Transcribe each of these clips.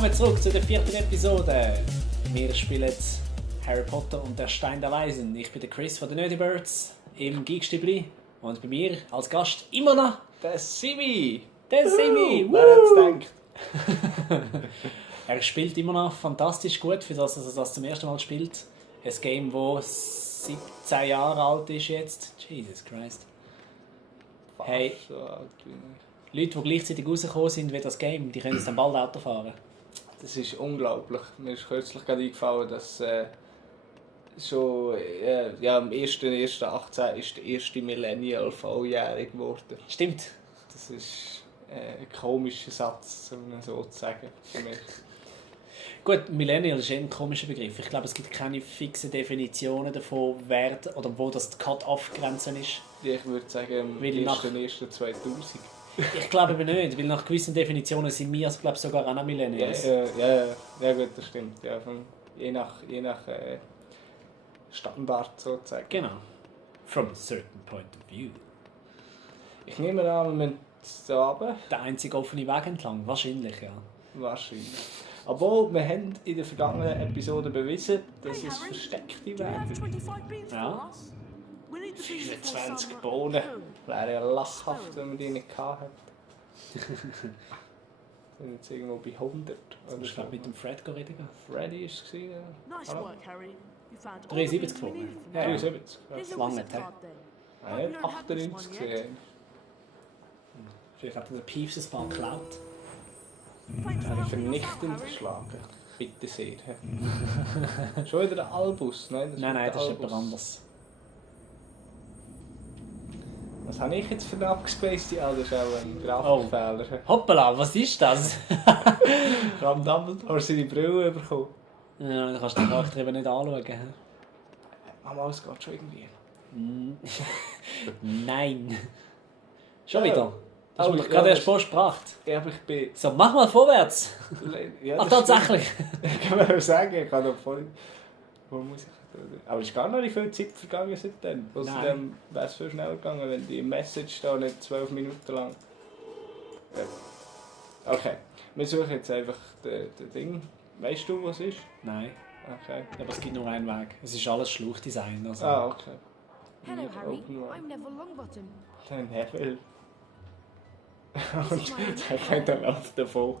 Willkommen zurück zu der 4. Episode. Wir spielen Harry Potter und der Stein der Weisen. Ich bin der Chris von den Nerdy Birds im Geekstübli und bei mir als Gast immer noch der Simi. Der Simi. Wer hätte es gedacht? Er spielt immer noch fantastisch gut, für das er das zum ersten Mal spielt. Ein Game, das 17 Jahre alt ist jetzt. Jesus Christ. Hey, So alt wie Leute, die gleichzeitig rausgekommen sind wie das Game, die können jetzt dann bald Auto fahren. Das ist unglaublich. Mir ist kürzlich gerade eingefallen, dass schon am 1.1.18 ist der erste Millennial volljährig geworden. Stimmt. Das ist ein komischer Satz, um es so zu sagen, für mich. Gut, Millennial ist ein komischer Begriff. Ich glaube, es gibt keine fixen Definitionen davon, wer oder wo das die Cut-Off-Grenze ist. Ich würde sagen, am 1.1.2000. Ich glaube aber nicht, weil nach gewissen Definitionen sind wir glaube ich, sogar auch noch Millennials. Ja, gut, das stimmt. Ja, je nach Standard sozusagen. Genau. From a certain point of view. Ich nehme an, wir müssen da runter. Der einzige offene Weg entlang, wahrscheinlich, ja. Wahrscheinlich. Obwohl, wir haben in der vergangenen Episode bewiesen, dass es versteckte Wege gibt. Ja. 25 Bohnen. Wäre ja lachhaft, wenn man die nicht gehabt hätte. Wir sind jetzt irgendwo bei 100. Oder ich glaube mit dem Fred reden. Freddy war es. Nice work, Harry. You found all 73 the things we gefunden. needed. Ja, 73. Here's a lange wizard Tag. card then. Nein, 98 gesehen. Vielleicht hat der Peeves ein paar geklaut. Eine vernichtend geschlagen. Bitte sehr. Schon wieder der Albus? Nein, Nein, nicht das ist der jemand anderes. Was habe ich jetzt für eine abgespaced? Ja, das ist auch ein Grafikfehler. Hoppala, was ist das? Ram Dumbledore hat seine Brille bekommen. Ja, dann kannst du den Charakter eben nicht anschauen. Mama, es geht schon irgendwie. Nein. Schon Ja. wieder? Das Oh, hast du mir ja, gerade das- erst Post gebracht. Ja, aber ich bin... So, mach mal vorwärts. Ja, Ach, das tatsächlich. stimmt. Ich kann mal sagen, ich kann noch voll... Wo muss ich... Aber es ist gar noch nicht viel Zeit vergangen seitdem. Außerdem wäre es viel schneller gegangen, wenn die Message da nicht 12 Minuten lang... Ja. Okay, wir suchen jetzt einfach den Ding. Weißt du, was es ist? Nein, Okay. aber es gibt nur einen Weg. Es ist alles Schluchdesign. Also. Ah, okay. Hello, Harry. Open one. I'm Neville Longbottom. Dann Neville. This Und is my der kennt dann auf davon.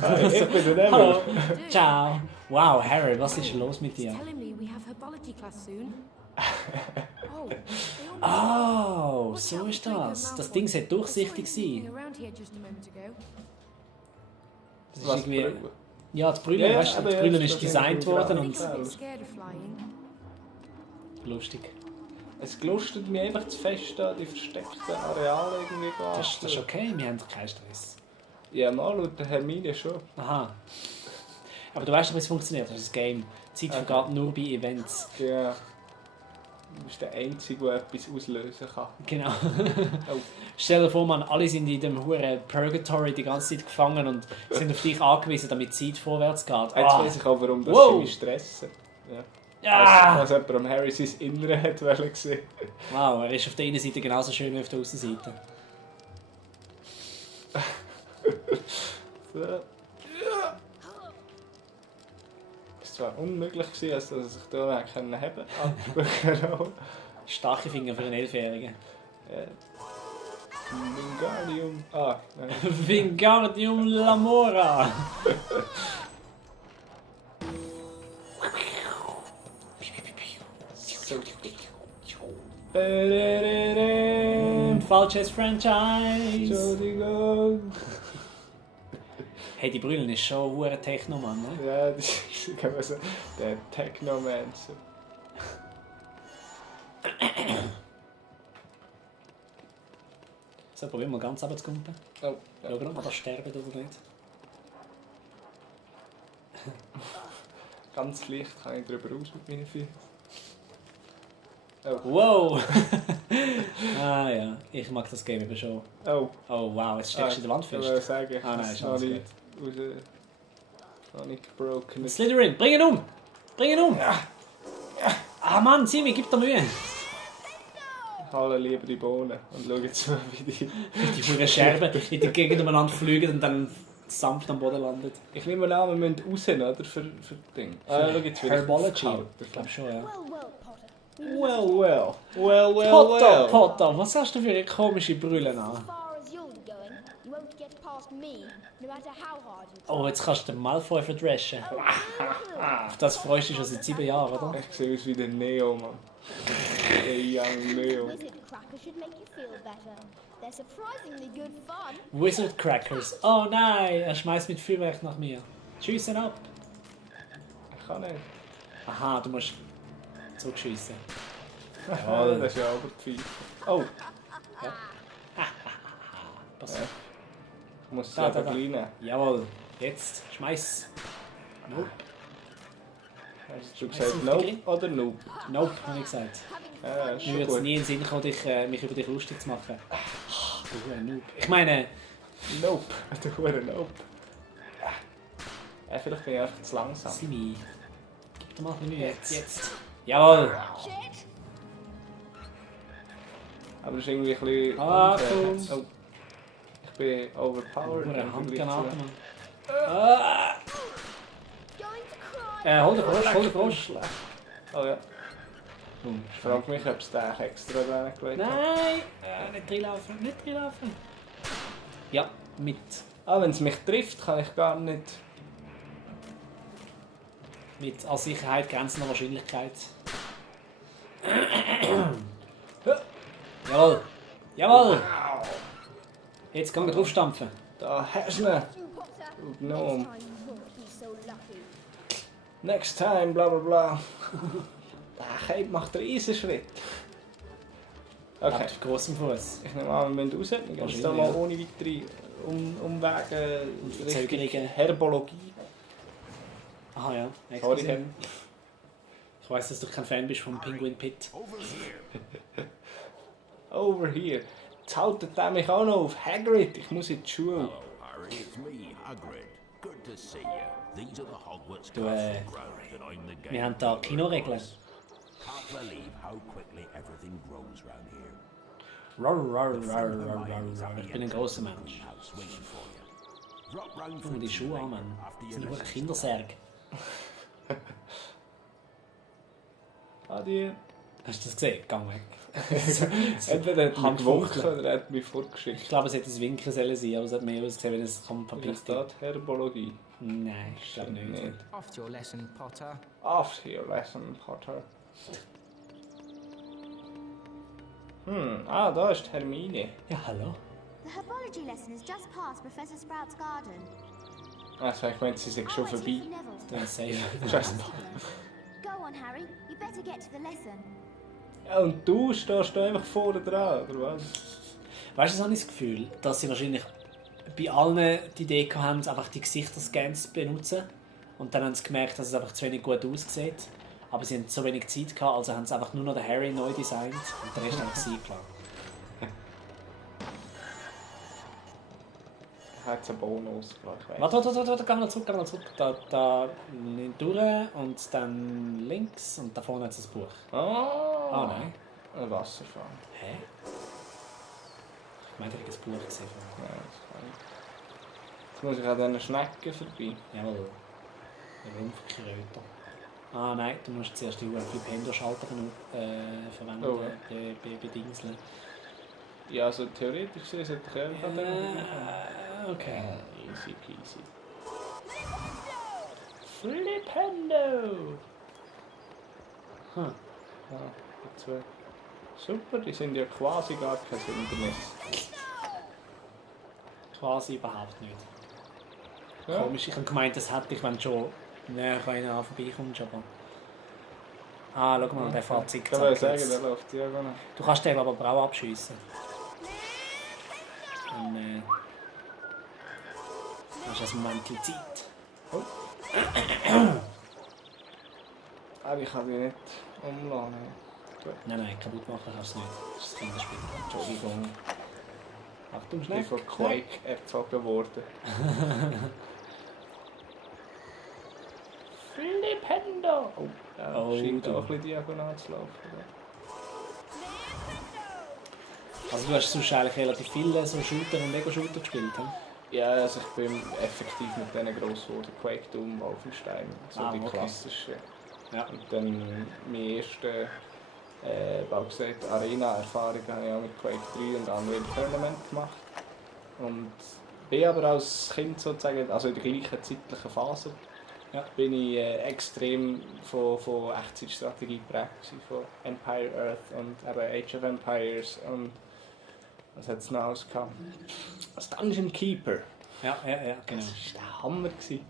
Also, Ich bin der Hallo. Neville. Ciao. Wow, Harry, was ist los mit He's dir? telling me we have herbology class soon. Oh, they all Oh, so ist das. Das Ding sollte durchsichtig sein. around here just a moment ago. Das ist Was irgendwie... Brille? Ja, die Brille, Ja, weißt du, aber die ja, Brille das ist ist designt irgendwie worden I und... think I'm a bit scared of flying. Lustig. Es gelustet mich einfach zu fest, da die versteckten Areale irgendwie Das ist okay, wir haben keinen Stress. Ja, mal laut der Hermine schon. Aha. Aber du weißt doch, wie es funktioniert. Das ist ein Game. Die Zeit Okay. vergeht nur bei Events. Ja. Du bist der Einzige, der etwas auslösen kann. Genau. Oh. Stell dir vor, man, alle sind in dem huren Purgatory die ganze Zeit gefangen und sind auf dich angewiesen, damit die Zeit vorwärts geht. Jetzt Ah. weiss ich auch, warum das Wow. sie mich stressen. Ja. Ja. Als jemand am Harry sein Innere hat wollen sehen. Wow, er ist auf der Innenseite genauso schön wie auf der Außenseite. So. Es war unmöglich gewesen, dass er sich da haben können haben. Aber genau. Starke Finger für einen Elfjährigen. Ja. Wingardium. Ah, nein. Wingardium Lamora! So gut. Falsches Franchise! Entschuldigung. Hey, die Brüllen ist schon ein hoher Technomann, ne? Ja, das ist kann man so, der Technomancer. So, probieren wir mal ganz runterzukumpen. Oh, ja. Schauen wir, ob er sterben oder nicht. Ganz leicht kann ich drüber raus mit meinen Füßen. Oh. Wow! Ah ja, ich mag das Game eben schon. Oh. Oh wow, jetzt steckst du in der Wand Ich wollte fest. sagen, Ah, nein, das ist ist noch alles nicht noch nicht gebroken. Slytherin, bring ihn um! Bring ihn um! Ja. Ah Mann, Simi, gib dir Mühe! Halle lieber die Bohnen und schau zu, wie die... Die huren Scherben in die Gegend umeinander fliegen und dann sanft am Boden landet. Ich nehme an, wir müssen raus, oder? Für das Ding. Schau jetzt wieder. Herbology. Ich glaube schon, ja. Potter, was hast du für eine komische Brille an? Oh, jetzt kannst du den Malfoy verdreschen. Auf das freust du dich schon seit 7 Jahren, oder? Ich sehe aus wie der Neo, Mann. Der Young Neo. Wizard Crackers. Oh nein, er schmeißt mit Feuerwerk nach mir. Schiessen ab. Ich kann nicht. Aha, du musst zurückschiessen. Jawohl, das ist ja aber Pfeife. Oh, Pass. ich muss es Da, eben da. kleinen. Jawohl, jetzt schmeiß. Nope. Hast du gesagt Nope oder Nope? Nope, habe ich gesagt. Ja, ist Mir schon würde es gut. nie in den Sinn kommen, mich über dich lustig zu machen. Du Noob. Ich meine, Nope. Du Hure Nope. Ja, vielleicht bin ich einfach zu langsam. Simi, gib dir mal ein bisschen Mühe. Jetzt. Jawohl. Aber das ist irgendwie ein bisschen... Achtung. Oh. Ich bin overpowered. Nur eine im Handgranate, Vergleich Mann. Hol den Frosch, hol den Frosch. zu- Oh ja. Ich frage mich, ob es den extra dran gelegt hat. Nein! Nicht reinlaufen, nicht reinlaufen. Ja, mit. Ah, wenn es mich trifft, kann ich gar nicht... Mit an Sicherheit grenzender Wahrscheinlichkeit. Jawohl! Jawohl! Jetzt kann man draufstampfen. Da hast du ihn! Du Gnome. Next time, bla bla bla. Der Cape macht einen Riesenschritt. Okay, Habt auf grossem Fuß. ich nehme an, wir müssen raus. Wir gehen jetzt da mal ohne weitere Umwege Richtung Verzögerungen. Herbologie. Aha ja, Sorry, excuse. Ich weiss, dass du kein Fan bist vom Penguin Pit. Over here. Jetzt haltet der mich auch noch auf. Hagrid, ich muss in die Schule. Hello, Harry. It's me, Hagrid. Good to see you. These are the Hogwarts Du, Castle grounds, and I'm the game. Wir haben da Kinoregeln. Can't believe how quickly everything grows round here. Ich bin ein grosser Mensch. House waiting for you. Drop round Guck for mal die Schuhe tea an, Mann. after Das your sind nur lessons. Kindersärge. Adi. Hast du das gesehen? Gang weg. Entweder hat er mich Handfunkeln. gewunken oder er hat mich vorgeschickt. Ich glaube, es hätte ein Winken sollen sein, aber es hat mehr ausgesehen, wenn es am Papier Wie steht Herbologie? Nein, ich glaube nicht. Off to your lesson, Potter. After your lesson, Potter. Da ist die Hermine. Ja, hallo? The herbology lesson is just past Professor Sprout's garden. Also ich meinte, sie sind schon Alright, vorbei. Teacher Neville. Du hast safe. Just. Go on, Harry. You better get to the lesson. Ja, und du stehst da einfach vorne dran, oder was? Weißt du, das habe ich das Gefühl, dass sie wahrscheinlich bei allen die Idee haben, einfach die Gesichter-Scans zu benutzen. Und dann haben sie gemerkt, dass es einfach zu wenig gut aussieht. Aber sie hatten so wenig Zeit gehabt, also haben sie einfach nur noch den Harry neu designt und der Rest einfach sie klar. Ich habe jetzt einen Bonus, glaube ich. Warte, geh mal zurück. Da durch und dann links und da vorne hat es ein Buch. Oh, Nein. Ein Wasserfall. Hä? Ich meinte, ich habe ein Buch gesehen. Ja, das kann ich. Jetzt muss ich an diesen Schnecken vorbei. Jawohl. Der Rumpfkröter. Ah nein, du musst zuerst die Flipendo-Schalter verwenden. Oh. Bei Dingseln. Ja, also theoretisch gesehen sollte ich einfach an den Okay. Easy peasy. Flipendo! Hm. Ah, die zwei. Super, die sind ja quasi gar kein Hindernis. Quasi überhaupt nicht. Ja. Komisch, ich habe gemeint, das hätte ich, wenn du schon näher an vorbeikommst, aber... Ah, schau mal, der fährt Ich kann mal zickzack sagen, jetzt. der läuft diagonal. Du kannst den aber auch abschiessen. Dann hast du einen Moment Zeit. Aber ich kann die nicht umladen. Gut. Nein, kaputt machen kannst du nicht. Das ist ein Kinderspiel. Entschuldigung, Achtung, ich bin schnell. von Quake erzogen worden. Flipendo! Oh, ja, Oh, scheint du. auch ein bisschen diagonal zu laufen. Also du hast sonst eigentlich relativ viele so Shooter und Lego-Shooter gespielt, hm? Ja, also ich bin effektiv mit denen gross geworden. Quake, Doom, Wolfenstein, so die okay. klassischen. Ja. Und dann meine erste bald gesagt, Arena-Erfahrung habe ich auch mit Quake 3 und Unreal Tournament gemacht. Und bin aber als Kind sozusagen, also in der gleichen zeitlichen Phase, bin ich extrem von Echtzeitstrategie geprägt gewesen, von Empire Earth und eben Age of Empires und was hat es noch alles gehabt? Das Dungeon Keeper. Ja, genau. Das war der Hammer gewesen.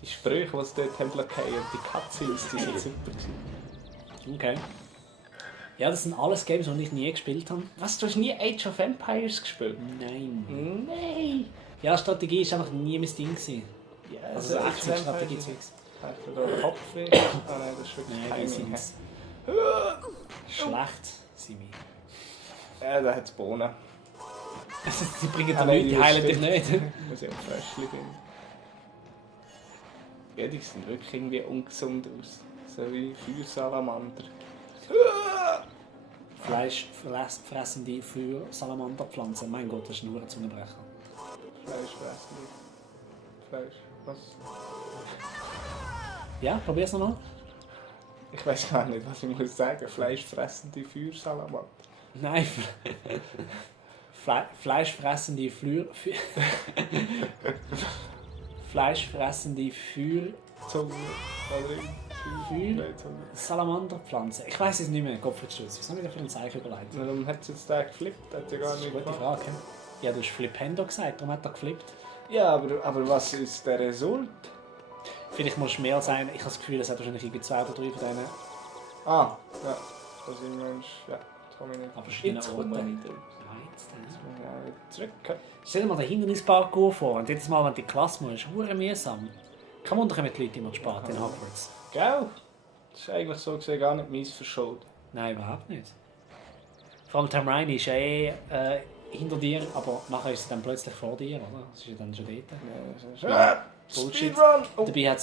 Die Sprüche, die sie dort haben lassen und die Cutscenes, die sind super gewesen. Okay. Ja, das sind alles Games, die ich nie gespielt habe. Was, du hast nie Age of Empires gespielt? Nein. Nein! Ja, Strategie war einfach nie mein Ding gewesen. Ja, Also Age of Echtzeitstrategie Empires- Zeugs. Hast du da einen Kopf weh? Ah nein, das ist wirklich Nein, die Timing. sind schlecht, Simi. Ja, da hat es Bohnen. Die bringen dir Ah, nein, nichts, die das heilen dich stimmt. nicht. Muss ich auch Fröschchen finden. Ja, die sehen wirklich irgendwie ungesund aus. So wie Feuersalamander. Fleischfressende Feuersalamanderpflanzen. Mein Gott, das ist nur ein Zungenbrecher. Fleischfressende. Fleisch. Was? Ja, probier's nochmal. Ich weiß gar nicht, was ich muss sagen. Fleischfressende Feuersalamander. Nein, fleischfressende fleischfressende Zunge. Salamanderpflanzen. Ich weiß es nicht mehr, Gottfried Stutz. Was habe ich da für ein Zeichen überlegt? Warum hat es jetzt da geflippt? Hat ja gar Das ist nicht eine gute gemacht. Frage. Ja, du hast Flipendo gesagt, darum hat er geflippt. Ja, aber was ist der Result? Vielleicht muss es mehr sein. Ich habe das Gefühl, es hat wahrscheinlich irgendwie 2 oder 3 von denen. Ah, ja. Das ist Mensch. Ja, das komme ich nicht. Aber verschiedene Jetzt komme ich Orte. nicht raus. Nein, jetzt dann. Jetzt muss ich auch wieder zurück. Stell dir mal den Hindernisparcours vor und jedes Mal, wenn du die Klasse musst, ist es mühsam. Kein Wunder, kommen die Leute immer zu spät in Hogwarts. Gell? Das ist eigentlich so gesehen gar nicht meins verschuldet. Nein, überhaupt nicht. Vor allem Hermione ist ja hinter dir, aber nachher ist sie dann plötzlich vor dir, oder? Das ist ja dann schon dort. Ja, Bullshit. Speedrun! Oh. Dabei hat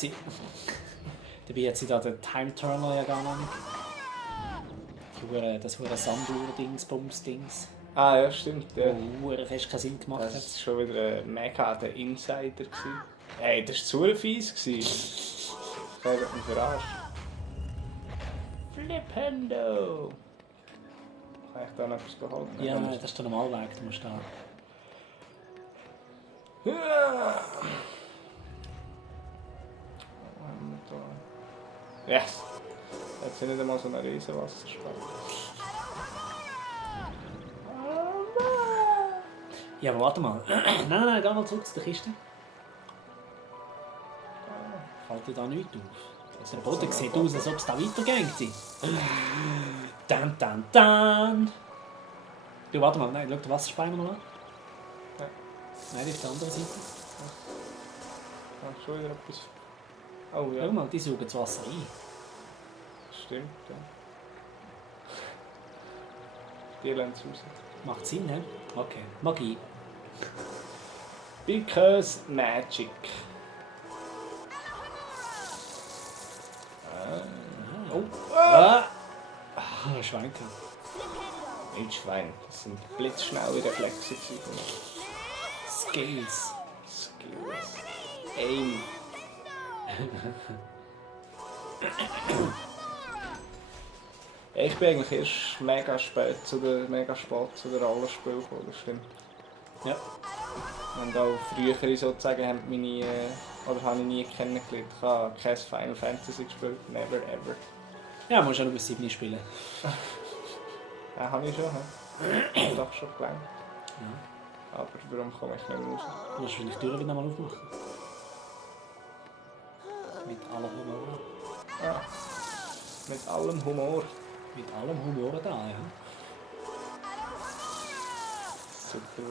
sie da den Time Turner ja gar noch nicht. Das hure Sanduhr-Dings, Bums-Dings. Ah ja, stimmt. Ja. Wo hure fest keinen Sinn gemacht Das hat. war schon wieder mega der Insider. Hey, das war zu fies. Ich habe mich verarscht. Flipendo! Kann ich da noch etwas behalten? Ja, das ist der Normalweg, du musst da. Ja. Yes! Jetzt sind nicht einmal so eine riesen Wasserspeicher. Ja, aber warte mal. nein, geh mal zurück zu der Kiste. Fällt dir da nichts auf? Der Boden sieht aus, als ob es da weitergeht. Dann. Du, warte mal, nein, schau den Wasserspeicher mal an. Ja. Nein, die auf der anderen Seite. Ah, schon wieder etwas. Oh ja, Schau mal, die saugen das Wasser ein. stimmt. Ja. Die lassen es raus. Macht Sinn, ne? Okay, Magie. Because magic. Oh. Ah, Schweinke. Nicht Schwein, das sind blitzschnelle Reflexe. Skills. Skills. Aim. Ich bin eigentlich erst mega spät zu der Rollenspiel gekommen, das stimmt. Ja. Und auch früher sozusagen haben meine, oder habe ich nie kennengelernt. Ich habe kein Final Fantasy gespielt, never ever. Ja, musst auch noch bis 7 spielen. Ja, habe ich schon, he? Doch schon gelangt. Ja. Aber warum komme ich nicht mehr raus? Du musst vielleicht die Tür wieder mal aufmachen. Mit allem Humor. Ah, mit allem Humor. Mit allem Humor da, ja. Super.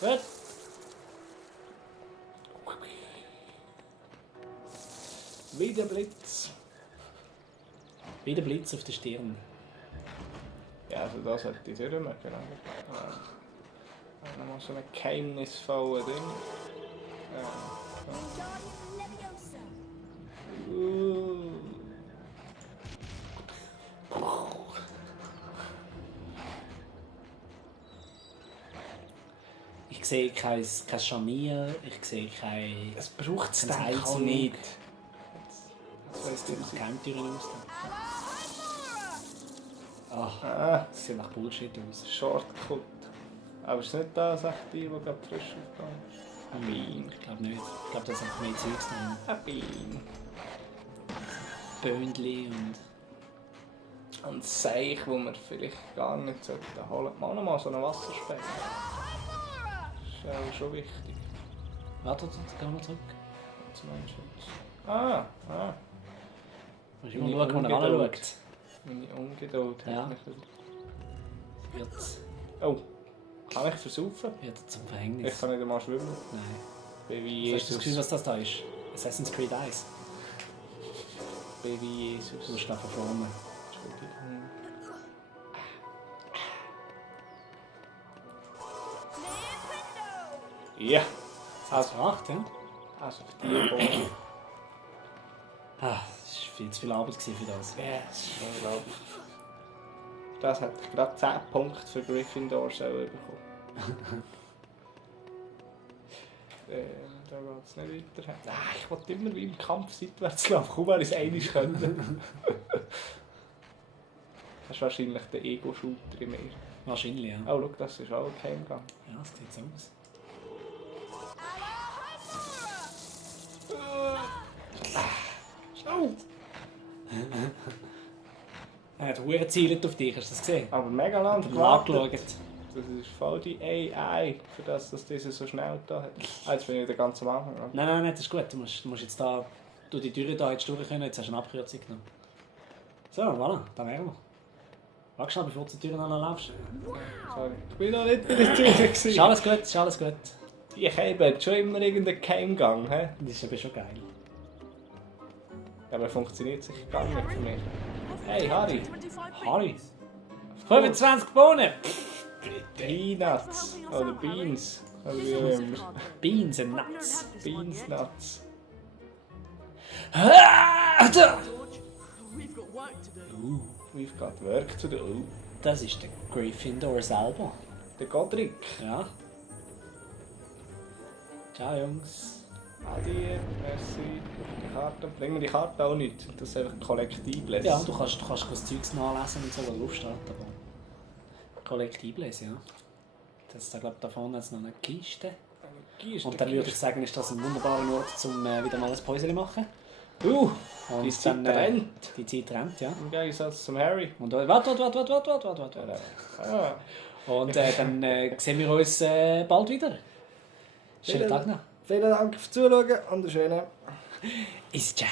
Gut. Wieder Blitz. Wieder Blitz auf der Stirn. Ja, also das hätte ich sehr machen können. Nochmal so ein geheimnisvolles Ding. Ich sehe kein Scharnier, ich sehe kein... Es braucht es Kein dann auch Heizung. nicht. Das weiss ich Nach nicht. Geheimtüren aus. Ach, Ah, das sieht nach Bullshit aus. Shortcut. Aber ist nicht das echt die gerade frisch aufgegangen? Bean. Ich glaube nicht. Ich glaube, da sind einfach mehr Zeugs drin. Ein Bean. Böndli und... Ein Seich, das wir vielleicht gar nicht sollten holen. Mal noch mal so einen Wasserspeicher. Das ist ja schon wichtig. Warte, gehen wir zurück. Zum Menschenschutz. Ah. Musst immer schauen, wo er anschaut. Meine Ungeduld Ja. hat mich wieder... Wird Oh, kann ich versaufen? zum Ich Verhängnis. kann nicht einmal schwimmen. Nein. Baby Hast du das Gefühl, Jesus. was das da ist? Assassin's Creed 1. Baby Du Jesus. musst da von vorne. Entschuldigung. Ja. Hast du gemacht, ja? Also auf die Bohnen. Ah, das war viel zu viel Arbeit für das. Ja, das ist unglaublich. Das hätte ich gerade 10 Punkte für Gryffindor bekommen. Da geht es nicht weiter. Ich wollte immer wie im Kampf seitwärts laufen, kaum weil ich es einmal könnte. Das ist wahrscheinlich der Ego-Shooter in mir. Wahrscheinlich, ja. Oh, schau, das ist auch ein Geheimgang. Ja, das sieht so aus. Oh. Er hat verdammt gezielt auf dich, hast du das gesehen? Aber Megaland Ich habe angeschaut. Das ist voll die AI, für das diese so schnell da hat. Jetzt bin ich wieder ganz am Anfang. Nein, das ist gut. Du musst jetzt da durch die Türe da jetzt durch können. Jetzt hast du eine Abkürzung genommen. So, voilà, da wären wir. Warte schnell, bevor du die Türen anlaufst. Sorry. Ich bin noch nicht bei der Tür. Ist alles gut, ist alles gut. Ich habe schon immer irgendeinen Geheimgang. He? Das ist aber schon geil. Aber funktioniert sicher gar nicht für mich. Hey, Harry. 25 Harry. beans. 25 Bohnen! Peanuts. Oder Beans. Oder wie auch immer. Beans and Nuts. Beans, Nuts. Ah, da! George, we've got work to do. We've got work to do. Das ist der Gryffindor selber. Der Godric. Ja. Ciao, Jungs. Adi, merci. Die Karte. Bring mir die Karte auch nicht. Das ist einfach kollektiv lesen. Ja, du kannst das Zeugs nachlesen und so, was draufsteht. Aber kollektiv lesen, ja. Das da, glaube ich, da vorne jetzt noch eine Kiste. Und dann würde ich sagen, ist das ein wunderbarer Ort, um wieder mal ein Päuschen zu machen. Und Und die Zeit dann, rennt. Die Zeit rennt, ja. Im Gegensatz zum Harry. Und warte. Ah. Und dann sehen wir uns bald wieder. Schönen Tag noch. Vielen Dank fürs Zuschauen und einen schönen... Ist ja.